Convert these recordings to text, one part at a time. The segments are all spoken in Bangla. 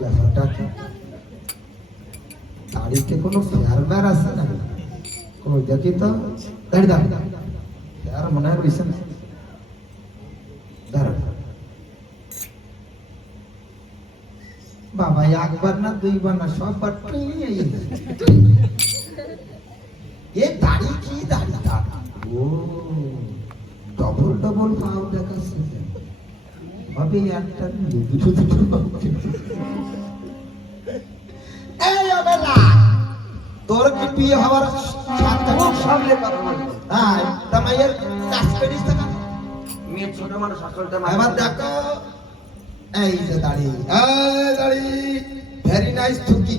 ব্যাপারটা কি দাড়িতে কোনো ফেয়ার আছে না কই দেখি তো দাড়ি দাঁড়ি ফেয়ার মনে হয় রয়েছে না দাঁড়া বাবা একবার না দুইবার না সববার এ দাড়ি কি দাড়ি ও ডবল ডবল পাও দেখাচ্ছে ভাবে একটা দুটো তোর কি বিয়ে হওয়ার সামনে হ্যাঁ তামাইয়ের কাজ করিস না মেয়ে ছোট মানুষ আসলটা এবার দেখো এই যে দাড়ি ভেরি নাইস থুকি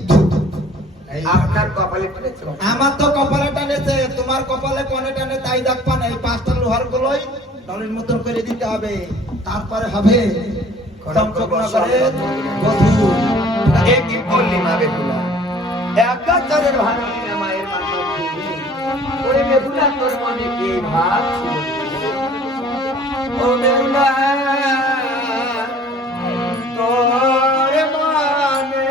আপনার কপালে টানেছে আমার তো কপালে টানেছে তোমার কপালে কোনে টানে তাই দেখবা না এই পাঁচটা লোহার গুলোই টলির মতন করে দিতে হবে তারপরে হবে চমচকনগরের বধূ এ কি বললি মা বেহুলা একা চরের ভালো না মায়ের মাথা ওরে বেহুলা তোর মনে কি ভাব ও বেহুলা তোর মনে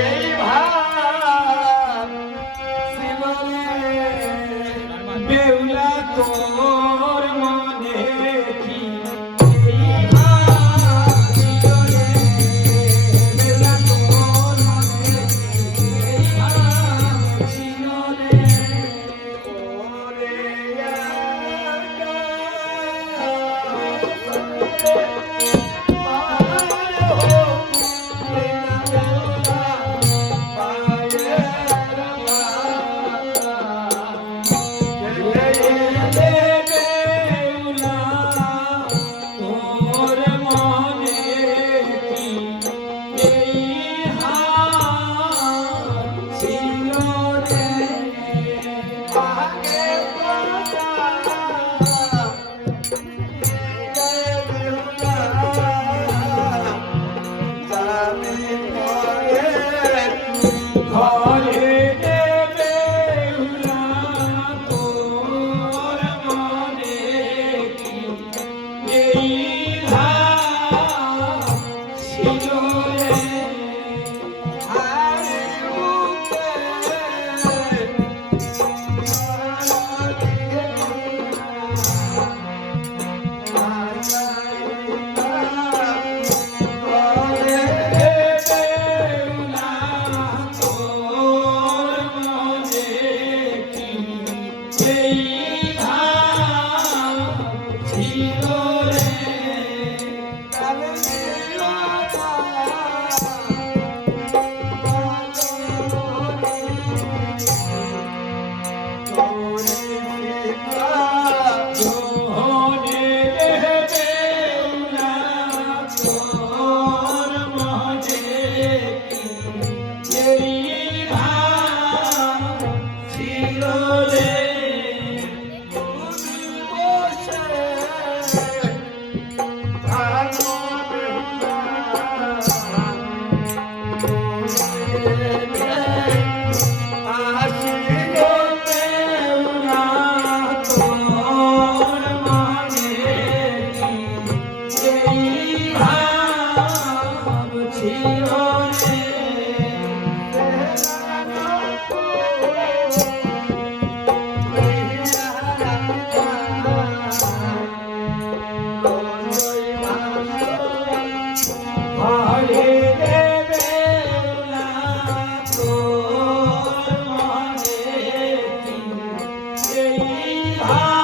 এই ভাব বেহুলা তোর মনে কি Ah